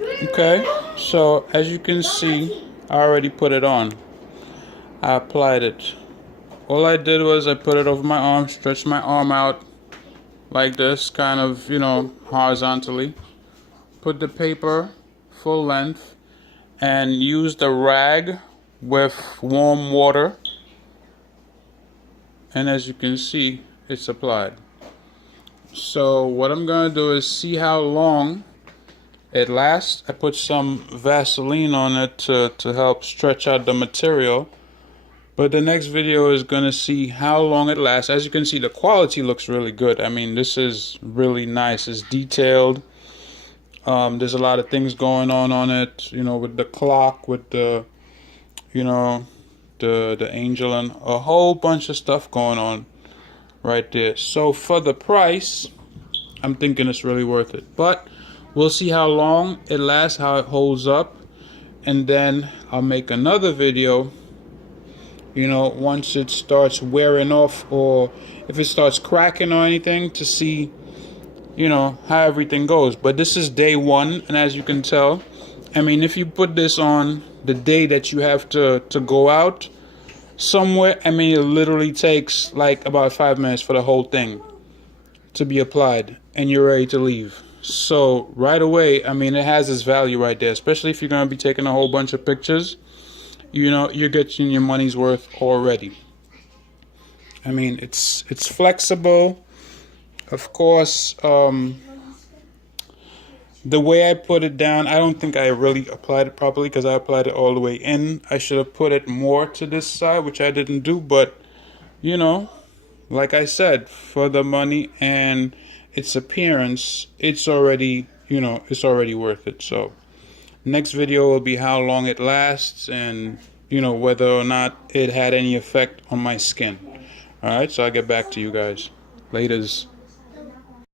Okay, so as you can see, I already put it on. I applied it. All I did was I put it over my arm, stretched my arm out like this, kind of, horizontally. Put the paper full length and used a rag with warm water. And as you can see, it's applied. So what I'm going to do is see how long it lasts. I put some Vaseline on it to help stretch out the material. But the next video is going to see how long it lasts. As you can see, the quality looks really good. I mean, this is really nice. It's detailed. There's a lot of things going on it, with the clock, with the, the angel, and a whole bunch of stuff going on right there. So for the price, I'm thinking it's really worth it. But we'll see how long it lasts, how it holds up, and then I'll make another video, once it starts wearing off, or if it starts cracking or anything, to see, how everything goes. But this is day one, and as you can tell, I mean, if you put this on the day that you have to go out somewhere, I mean, it literally takes like about 5 minutes for the whole thing to be applied, and you're ready to leave. So right away, I mean, it has its value right there, especially if you're going to be taking a whole bunch of pictures. You're getting your money's worth already. I mean, it's flexible. Of course, the way I put it down, I don't think I really applied it properly because I applied it all the way in. I should have put it more to this side, which I didn't do. But, like I said, for the money and its appearance, it's already, it's already worth it. So next video will be how long it lasts and, whether or not it had any effect on my skin. All right, so I'll get back to you guys. Laters.